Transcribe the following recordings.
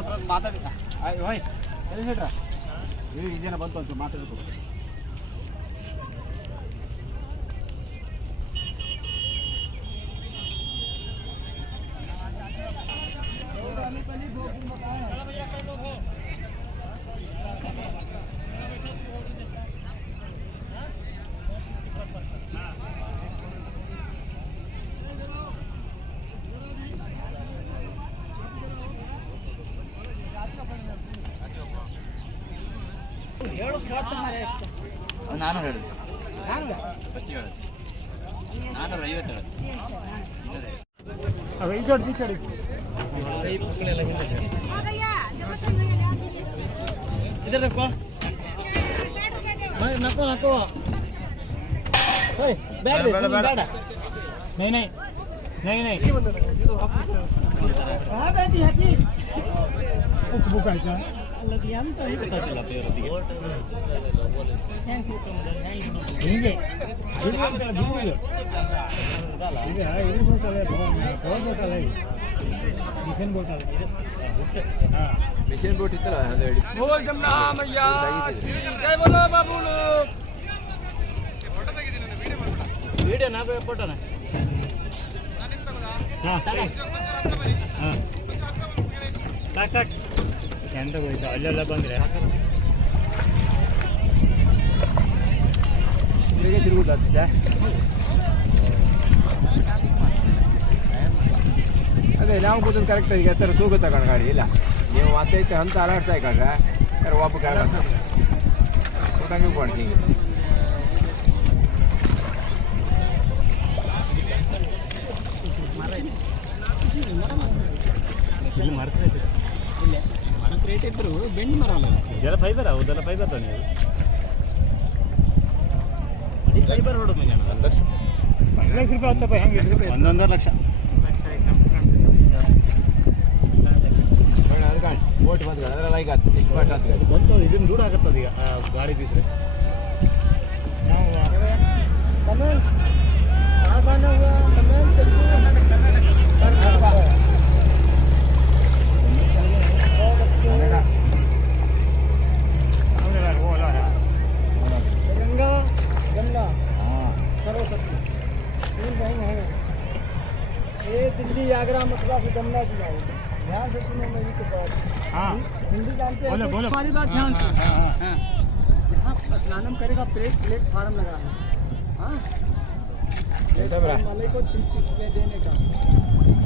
ಹತ್ರ ಮಾತಾಡಿ ಹೋಯ್ ಹೇಳ್ರ ಈ ಜನ ಬಂತು ಅಂತ ಮಾತಾಡ್ಬೇಕು. ನಾನು ಹೇಳಿದೆ 450 इधर रखो नको नको बैग दे नहीं नहीं नहीं नहीं बुक आಯ್ತಾ ಅಲ್ಲದಿ ಅಂತ ಗೊತ್ತಾಗಿಲ್ಲ ಬೇರೆದಿಗೆ ಹಿಂಗೆ ಈಗ ಇದು ಬೋಟಲ್ಲ ಕವರ್ ಬೋಟಲ್ಲ ಮಿಷನ್ ಬೋಟಲ್ಲ ಹಾಂ ಮಿಷನ್ ಬೋಟ್ ಇತ್ತಲ್ಲ ಅದು ಹೇಳಿ ಬೋಲ್ ಜಮ್ನಾ ಮಯ್ಯ ಜೈ ಬೋಲೋ ಬಾಬು ಲೋಗ್ ಫೋಟೋ ತೆಗೆದಿನ ವಿಡಿಯೋ ಮಾಡ್ಬಿಡ ವಿಡಿಯೋ ನಾ ಫೋಟೋನ ಹಾಂ ಹಾಂ ಸಾಕು ಸಾಕು ಎಂತ ಹೋಯ್ತು ಅಲ್ಲೆಲ್ಲ ಬಂದರೆ ಹೇಗೆ ತಿರುಗುದಾಗ್ತದೆ ಅದೇ ನಾವು ಕೂತು ಕರೆಕ್ಟ್ ಈಗ ಎತ್ತರ ತೂಗ ತಗೊಂಡು ಗಾಡಿ ಇಲ್ಲ ನೀವು ಮತ್ತೆ ಅಂತ ಅಲಾಡ್ತಾ ಇಕ್ಕಾಗ ಯಾರು ಒಬ್ಬ ಗಾಡಿ ಊಟಂಗೆ ಕೊಡ್ತೀವಿ ಇಲ್ಲಿ ಮಾಡ್ತಾ ಇದ್ದೀವಿ ಇಲ್ಲೇ ಮರಕ್ಕೆ ರೇಟ್ ಇದ್ದರು ಬೆಂಡ್ ಮರ ಅಲ್ಲ ಇದೆಲ್ಲ ಫೈಬರ್ ಹೌದೆಲ್ಲ ಫೈಬರ್ ತಾನೆ ಅದು ಫೈಬರ್ ರೋಡ್ ಮನೆ 1 ಲಕ್ಷ 1 ಲಕ್ಷ ರೂಪಾಯಿ ಆತಪ್ಪ ಹೆಂಗೆ 1.5 ಲಕ್ಷ ಓಟ್ ಬಂದು ಅದರ ಲೈಕ್ ಬಂತು ಇದನ್ನು ದೂರ ಆಗತ್ತದ ಈಗ ಗಾಡಿ ಬಿದ್ದರೆ ನಾವು दिल्ली आगरा मथुरा से गंगा जी जाओ ध्यान से सुनो मेरी तो बात हाँ हिंदी जानते हैं बोलो हमारी बात ध्यान से यहाँ स्नानम करेगा प्लेटफार्म लगाना हाँ प्लेटफार्म वाले को 30 रुपये देने का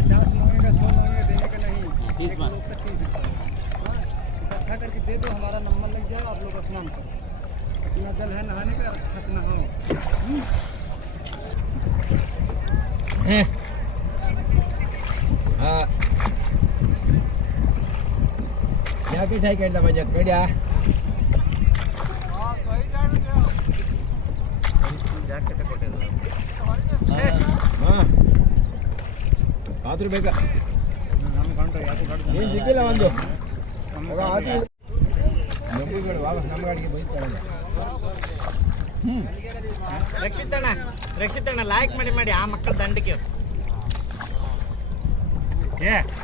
50 मांगेगा 100 मांगेगा देने का नहीं 30 बार 30 हाँ इकट्ठा करके दे दो हमारा नंबर लग जाएगा आप लोग स्नान करो अपना जल है नहाने का अच्छा से नहाओ ಹಾಂ ಯಾಕೆ ಠಾಯ್ಕೊಂಡ ಬಜೆಟ್ ಕಡಿಯಾ ಜಾಕೆಟ್ ಕೊಟ್ಟಿಲ್ಲ ಹಾಂ ಆದ್ರೂ ಬೇಕಾ ನಮ್ಮ ಕಂಡ್ರೆ ಯಾಕೆ ಗಾಡಿ ಏನು ಸಿಕ್ಕಿಲ್ಲ ಒಂದು ನಮ್ಮಿಗಳು ವಾಪಸ್ ನಮ್ಮ ಗಾಡಿಗೆ ಬೈತಾರೆ ರಕ್ಷಿತಣ್ಣ ಲೈಕ್ ಮಾಡಿ ಆ ಮಕ್ಕಳ ದಂಡಕ್ಕೆ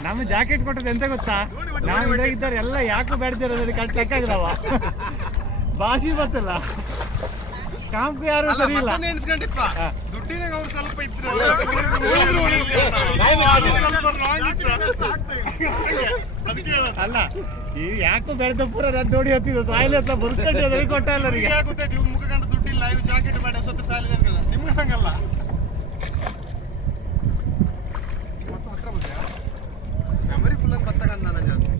ನಮ್ಮ ಜಾಕೆಟ್ ಕೊಟ್ಟದ್ದು ಎಂತ ಗೊತ್ತಾ ನಾವು ಇದಾಗಿದ್ದಾರೆ ಎಲ್ಲ ಯಾಕೆ ಬೇಡ್ತಿರೋದು ಲೆಕ್ಕಾಗ್ರವ ಭಾಷೆ ಗೊತ್ತಿಲ್ಲ ಕಾಂಪು ಯಾರು ಸರಿ ಇಲ್ಲ ದುಡ್ಡಿನಾಗ ಅವ್ರು ಸ್ವಲ್ಪ ಇದ್ರು ಅಲ್ಲ ಈ ಯಾಕೋ ಬೆಳೆದ ಪೂರ ರದ್ದು ನೋಡಿ ಹತ್ತಿದ್ದು ಸಾಯಿಲೆ ಹತ್ರ ಬರ್ಕೊಂಡು ಕೊಟ್ಟ ಎಲ್ಲರಿಗೆ ಮುಖ ಕಂಡು ದುಡ್ಡಿಲ್ಲ ಜಾಕೆಟ್ ಮಾಡಿ ಸತ್ತು ಸಾಲಿದ ನಿಮ್ಗೆ ಹಂಗಲ್ಲ